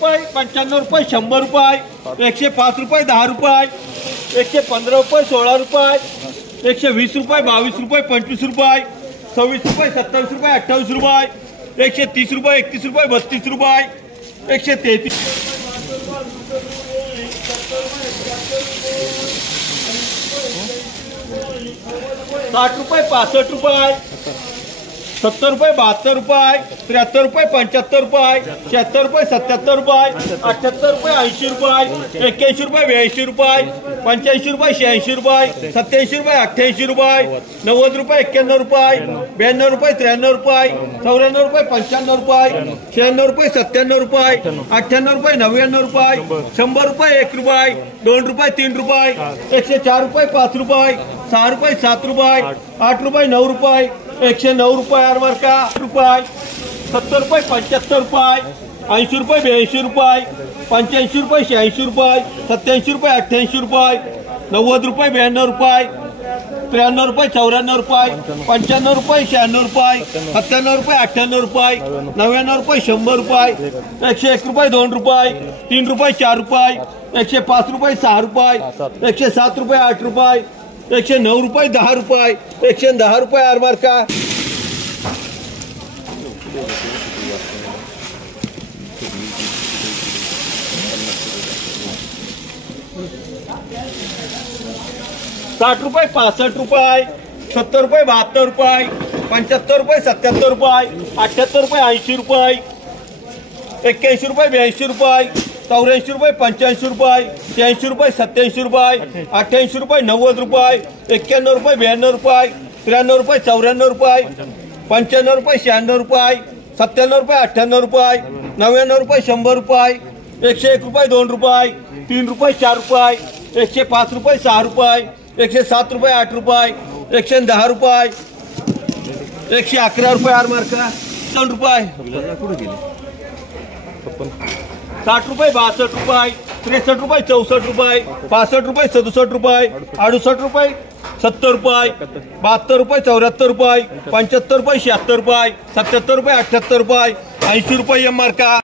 95 रुपये 100 रुपये 105 रुपये 10 रुपये 115 रुपये 16 रुपये 120 रुपये 22 रुपये 25 रुपये 26 रुपये 27 रुपये 28 रुपये 130 रुपये 31 रुपये 32 रुपये 133 60 रुपये 65 रुपये 70 रुपये 72 रुपये 73 रुपये 75 रुपये 76 रुपये 77 रुपये 78 रुपये 80 रुपये 81 रुपये 82 रुपये 85 रुपये 86 रुपये 87 रुपये 88 रुपये 90 रुपये 91 रुपये 92 रुपये 93 रुपये 94 रुपये 95 रुपये 96 रुपये 97 रुपये 98 रुपये 99 रुपये 100 रुपये 1 रुपये 2 रुपये 3 रुपये 104 रुपये 5 रुपये 6 रुपये 7 रुपये 8 रुपये 9 रुपये 109 रुपये आरमार का रुपये 70 रुपये 75 रुपये 80 रुपये 82 रुपये 85 रुपये 86 रुपये 87 रुपये 88 रुपये 90 रुपये 92 रुपये 93 रुपये 94 रुपये 95 रुपये 96 रुपये 97 रुपये 98 रुपये 99 रुपये 100 रुपये 101 रुपये 2 रुपये 3 रुपये 4 रुपये 105 रुपये 6 रुपये 107 रुपये 8 रुपये 109 रुपये 10 रुपये 110 रुपये आरमार का 60 रुपये 65 रुपये 70 रुपये 72 रुपये 75 रुपये 77 रुपये 78 रुपये 80 रुपये 81 रुपये 82 रुपये 84 रुपये 85 रुपये 86 रुपये 87 रुपये 88 रुपये 90 रुपये 91 रुपये 92 रुपये 93 रुपये 94 रुपये 95 रुपये 96 रुपये 97 रुपये 98 रुपये 99 रुपये 100 रुपये 101 रुपये 2 रुपये 3 रुपये 4 रुपये 105 रुपये 6 रुपये 107 रुपये 8 रुपये 110 रुपये 111 रुपये आरमार का 2 रुपये 60 रुपये 62 रुपये 63 रुपये 64 रुपये 65 रुपये 67 रुपये 68 रुपये 70 रुपये 72 रुपये 74 रुपये 75 रुपये 76 रुपये 77 रुपये 78 रुपये 80 रुपये एमआर का